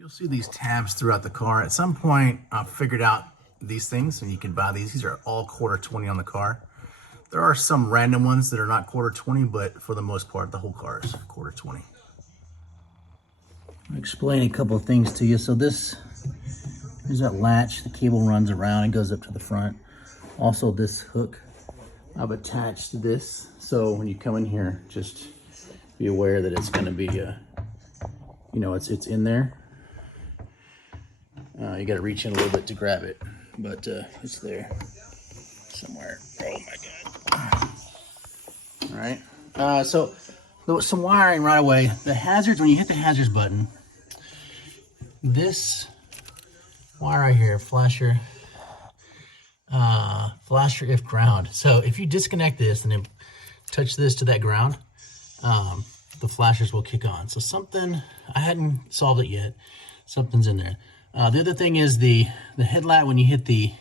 You'll see these tabs throughout the car. At some point, I've figured out these things, and you can buy these. These are all $1.20 on the car. There are some random ones that are not $1.20, but for the most part, the whole car is $1.20. I'll explain a couple of things to you. So this is that latch. The cable runs around and goes up to the front. Also, this hook I've attached to this. So when you come in here, just be aware that it's going to be, it's in there. You got to reach in a little bit to grab it, but it's there somewhere. Oh my God. All right. So there was some wiring right away. The hazards, when you hit the hazards button, this wire right here, flasher if ground. So if you disconnect this and then touch this to that ground, the flashers will kick on. So something, I hadn't solved it yet. Something's in there. The other thing is the headlight, when you hit the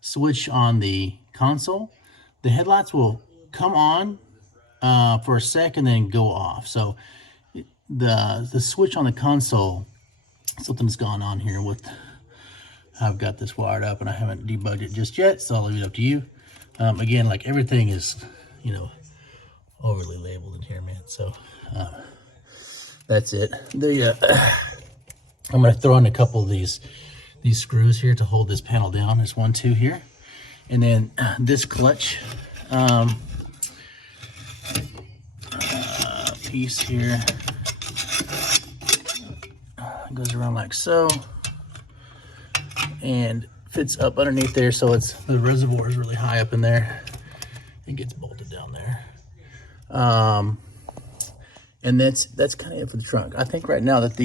switch on the console, the headlights will come on for a sec and then go off. So the switch on the console, something's gone on here with, I've got this wired up and I haven't debugged it just yet, so I'll leave it up to you. Again, like everything is, overly labeled in here, man. So that's it. I'm going to throw in a couple of these screws here to hold this panel down. There's 1, 2 here. And then this clutch piece here goes around like so and fits up underneath there. So the reservoir is really high up in there and gets bolted down there. And that's kind of it for the trunk. I think right now that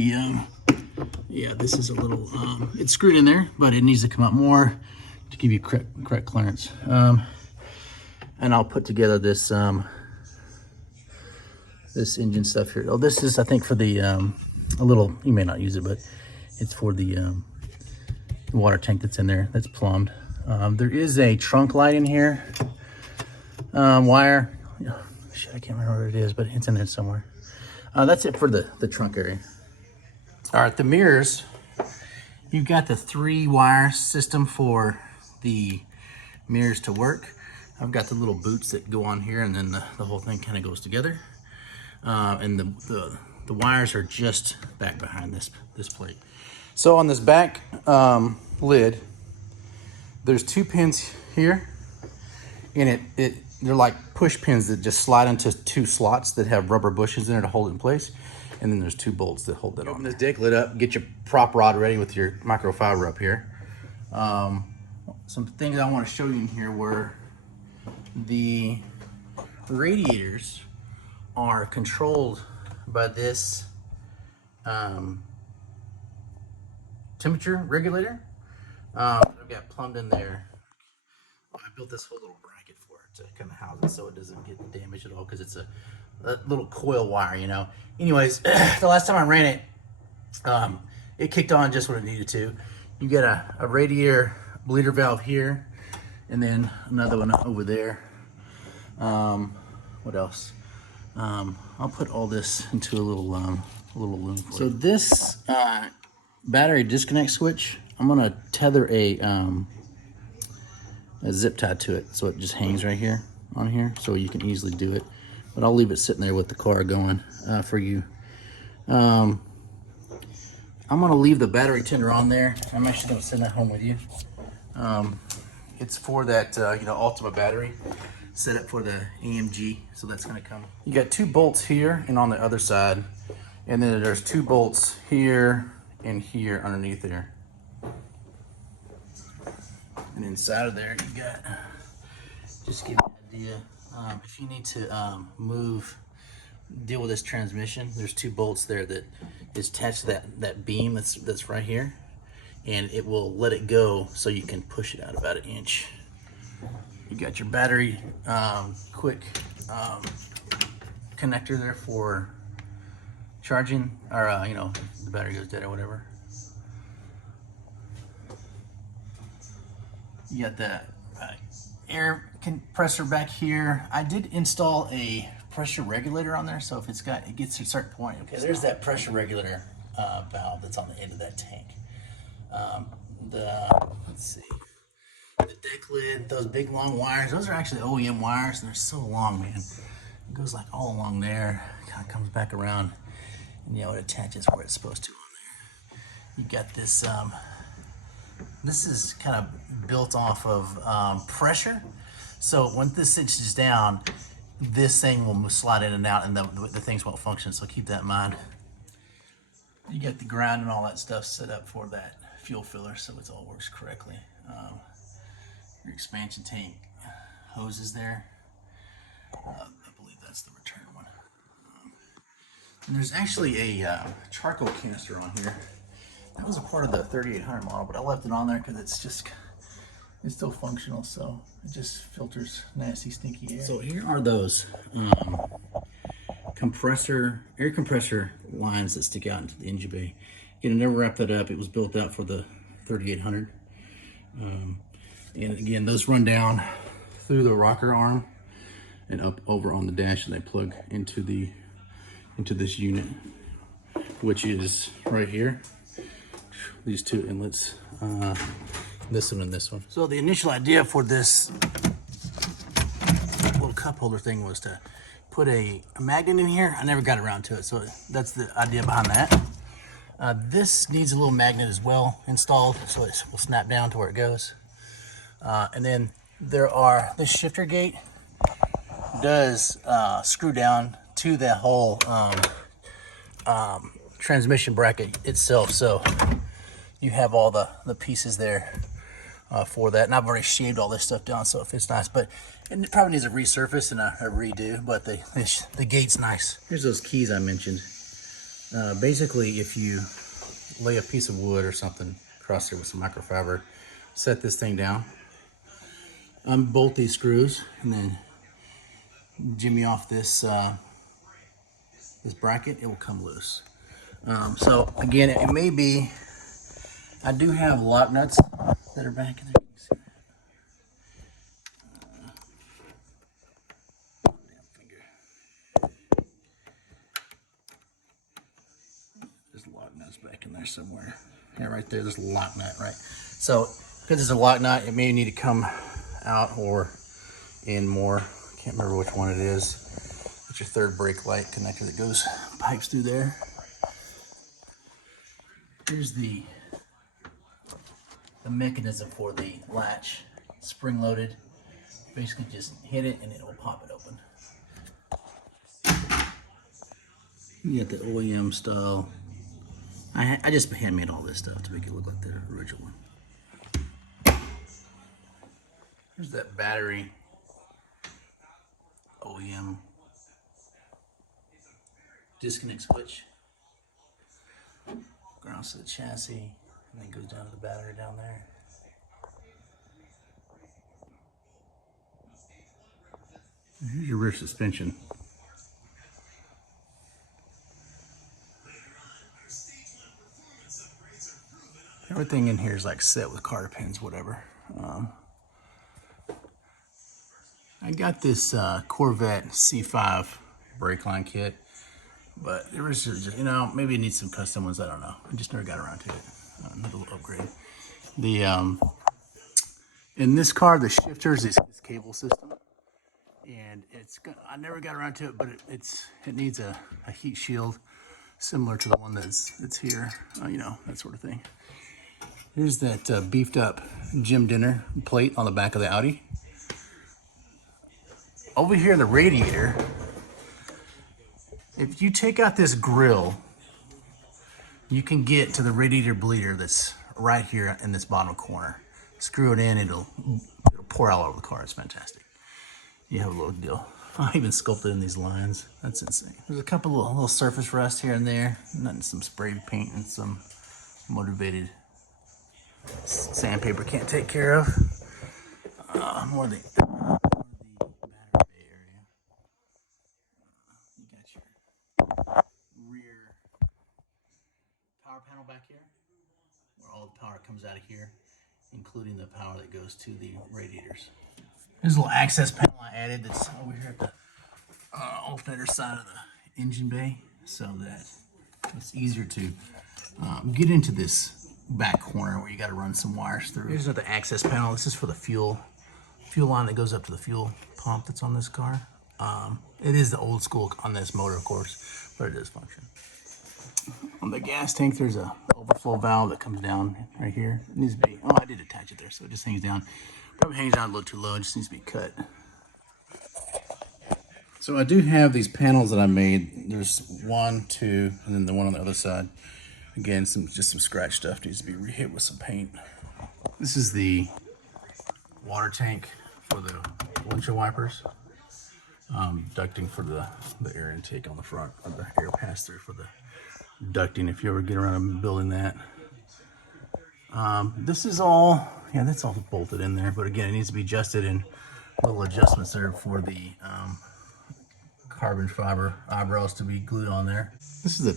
this is a little, it's screwed in there, but it needs to come out more to give you correct clearance. And I'll put together this this engine stuff here. Oh, this is, I think, for the, a little, you may not use it, but it's for the water tank that's in there, that's plumbed. There is a trunk light in here, wire. Shit, I can't remember where it is, but it's in there somewhere. That's it for the trunk area. All right, the mirrors, you've got the 3-wire system for the mirrors to work. I've got the little boots that go on here, and then the whole thing kind of goes together. And the wires are just back behind this plate. So on this back lid, there's 2 pins here, and they're like push pins that just slide into 2 slots that have rubber bushes in there to hold it in place. And then there's 2 bolts that hold that on. Open this dick lid up, get your prop rod ready with your microfiber up here. Some things I want to show you in here were the radiators are controlled by this temperature regulator. I've got plumbed in there. I built this whole little bracket for it to kind of house it so it doesn't get damaged at all, because it's a little coil wire, Anyways, the last time I ran it, it kicked on just when it needed to. You get a radiator bleeder valve here, and then another one over there. What else? I'll put all this into a little loom for you. So this battery disconnect switch, I'm gonna tether a zip tie to it, so it just hangs right here on here, so you can easily do it. But I'll leave it sitting there with the car going for you. I'm gonna leave the battery tender on there. I'm actually gonna send that home with you. It's for that Ultima battery, set up for the AMG, so that's gonna come. You got 2 bolts here and on the other side, and then there's 2 bolts here and here underneath there. And inside of there, you got, just to give you an idea, if you need to deal with this transmission, there's 2 bolts there that is attached to that beam that's right here, and it will let it go so you can push it out about 1 inch. You got your battery quick connector there for charging, or the battery goes dead or whatever. You got the air compressor back here. I did install a pressure regulator on there, so if it gets to a certain point, okay, there's that pressure regulator valve that's on the end of that tank. Let's see, the deck lid, those big long wires, those are actually OEM wires, and they're so long, man. It goes like all along there, kind of comes back around, and it attaches where it's supposed to on there. You got this, this is kind of built off of pressure. So when this cinches down, this thing will slide in and out, and the things won't function, so keep that in mind. You get the ground and all that stuff set up for that fuel filler, so it all works correctly. Your expansion tank hoses there. I believe that's the return one. And there's actually a charcoal canister on here. That was a part of the 3800 model, but I left it on there because it's still functional, so it just filters nasty, stinky air. So here are those air compressor lines that stick out into the engine bay. Again, I never wrapped that up. It was built out for the 3800. And again, those run down through the rocker arm and up over on the dash, and they plug into this unit, which is right here. These two inlets, this one and this one. So the initial idea for this little cup holder thing was to put a magnet in here. I never got around to it, so that's the idea behind that. This needs a little magnet as well installed, so it will snap down to where it goes. And then this shifter gate does screw down to that whole transmission bracket itself, so you have all the pieces there for that. And I've already shaved all this stuff down, so it fits nice, but it probably needs a resurface and a redo, but the gate's nice. Here's those keys I mentioned. Basically, if you lay a piece of wood or something across there with some microfiber, set this thing down, unbolt these screws, and then jimmy off this bracket, it will come loose. So again, it may be, I do have lock nuts that are back in there. There's lock nuts back in there somewhere. Yeah, right there, there's a lock nut, right? So because it's a lock nut, it may need to come out or in more. Can't remember which one it is. It's your third brake light connector that goes, pipes through there. Here's the mechanism for the latch, spring loaded. Basically just hit it and it will pop it open. You got the OEM style. I just handmade all this stuff to make it look like the original one. Here's that battery OEM disconnect switch. Grounds to the chassis, and then goes down to the battery down there. And here's your rear suspension. Everything in here is like set with carter pins, whatever. I got this Corvette C5 brake line kit, but there was just, maybe it needs some custom ones. I don't know. I just never got around to it. Need a little upgrade. In this car, the shifters is this cable system, and I never got around to it, but it needs a heat shield similar to the one that's here. That sort of thing. Here's that beefed up Jim Dinner plate on the back of the Audi. Over here in the radiator, if you take out this grill, you can get to the radiator bleeder that's right here in this bottom corner. Screw it in, it'll pour all over the car. It's fantastic. You have a little deal. I even sculpted in these lines. That's insane. There's a couple little surface rust here and there, and some spray paint and some motivated sandpaper can't take care of. More the battery bay area. You got your rear power panel back here, where all the power comes out of here, including the power that goes to the radiators. There's a little access panel I added that's over here at the alternator side of the engine bay, so that it's easier to get into this back corner where you got to run some wires through. Here's another access panel. This is for the fuel line that goes up to the fuel pump that's on this car. It is the old school on this motor, of course, but it does function. On the gas tank, there's a overflow valve that comes down right here. It needs to be, oh, I did attach it there, so it just hangs down. Probably hangs down a little too low, it just needs to be cut. So I do have these panels that I made. There's 1, 2, and then the one on the other side. Again, just some scratch stuff needs to be re-hit with some paint. This is the water tank for the windshield wipers. Ducting for the air intake on the front, or the air pass through for the ducting if you ever get around building that. This is all, yeah, that's all bolted in there, but again, it needs to be adjusted, and little adjustments there for the carbon fiber eyebrows to be glued on there. This is a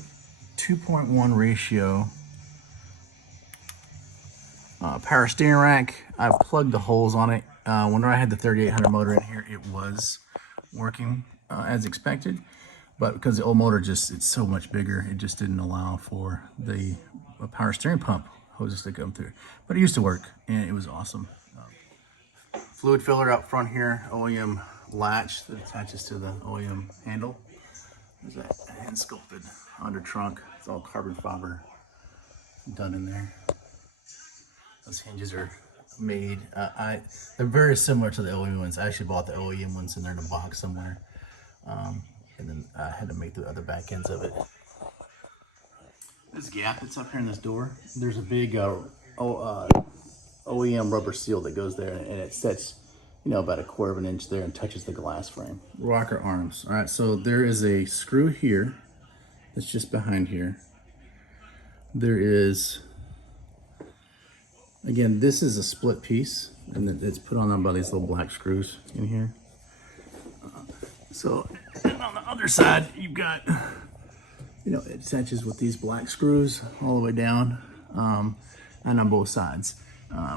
2.1 ratio power steering rack. I've plugged the holes on it. When I had the 3800 motor in here, it was working as expected, but because the old motor it's so much bigger, it just didn't allow for the power steering pump hoses to come through. But it used to work, and it was awesome. Fluid filler out front here, OEM latch that attaches to the OEM handle. There's that hand sculpted under trunk. It's all carbon fiber done in there. Those hinges are made. They're very similar to the OEM ones. I actually bought the OEM ones in there in a box somewhere, and then I had to make the other back ends of it. This gap that's up here in this door, there's a big OEM rubber seal that goes there, and it sets, you know, about 1/4 of an inch there and touches the glass frame. Rocker arms. All right, so there is a screw here that's just behind here. There is, again, this is a split piece, and it's put on by these little black screws in here. So on the other side, you've got, you know, it attaches with these black screws all the way down, and on both sides.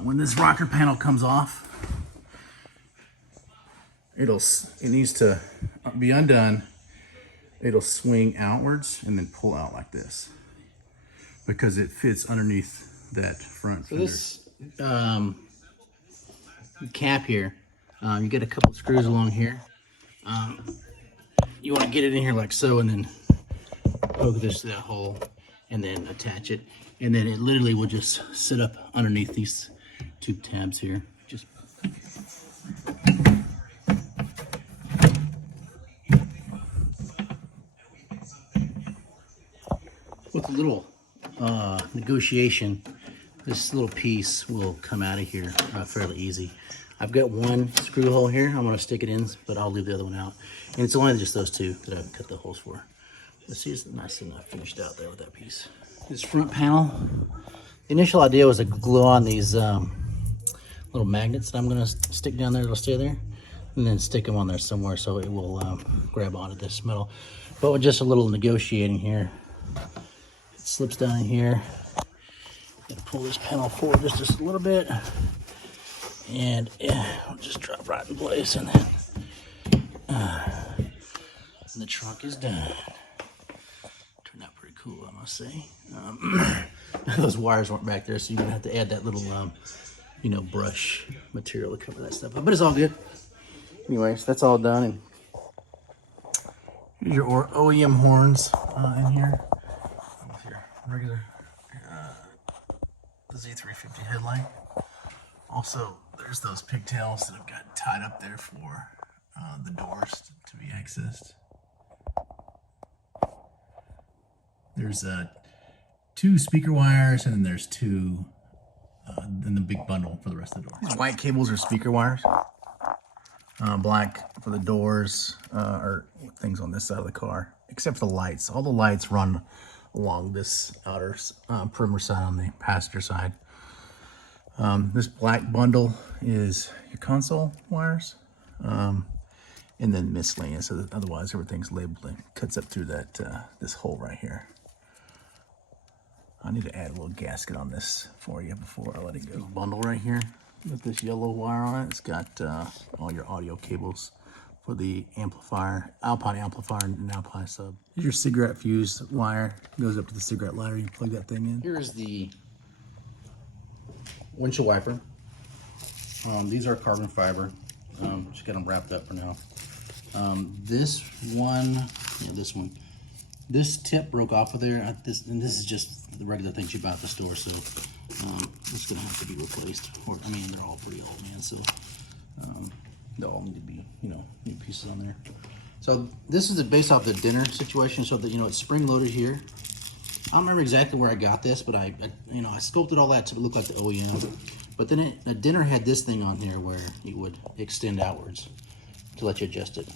When this rocker panel comes off, it needs to be undone. It'll swing outwards and then pull out like this, because it fits underneath that front fender. So this cap here, you get a couple screws along here. You want to get it in here like so, and then poke this to that hole, and then attach it, and then it literally will just sit up underneath these tube tabs here. Just with a little negotiation, this little piece will come out of here fairly easy. I've got one screw hole here. I'm going to stick it in, but I'll leave the other one out. And it's only just those two that I've cut the holes for. Let's see, it's nice enough finished out there with that piece. This front panel, the initial idea was to glue on these little magnets that I'm going to stick down there. It'll stay there, and then stick them on there somewhere so it will grab onto this metal. But with just a little negotiating here, it slips down in here. Gotta pull this panel forward just a little bit, and it'll just drop right in place, and then the trunk is done. Turned out pretty cool, I must say. Those wires weren't back there, so you're gonna have to add that little, you know, brush material to cover that stuff up. But it's all good. Anyways, that's all done. And here's your OEM horns in here with your regular Z350 headlight. Also, there's those pigtails that have got tied up there for the doors to be accessed. There's 2 speaker wires, and then there's 2 in the big bundle for the rest of the doors. White cables are speaker wires. Black for the doors, or things on this side of the car, except for the lights. All the lights run along this outer perimeter side on the passenger side. This black bundle is your console wires, and then miscellaneous. So otherwise, everything's labeled and cuts up through that this hole right here. I need to add a little gasket on this for you before I let it go. Bundle right here with this yellow wire on it. It's got all your audio cables for the amplifier, Alpine amplifier and Alpine sub. Here's your cigarette fuse wire. Goes up to the cigarette lighter. You plug that thing in. Here's the windshield wiper. These are carbon fiber. Just got them wrapped up for now. This one, this tip broke off of there. And this is just the regular things you buy at the store, so it's gonna have to be replaced. Or, I mean, they're all pretty old, man. So they all need to be, new pieces on there. So this is based off the dinner situation. So that it's spring loaded here. I don't remember exactly where I got this, but I sculpted all that to look like the OEM. But then the dinner had this thing on here where it would extend outwards to let you adjust it.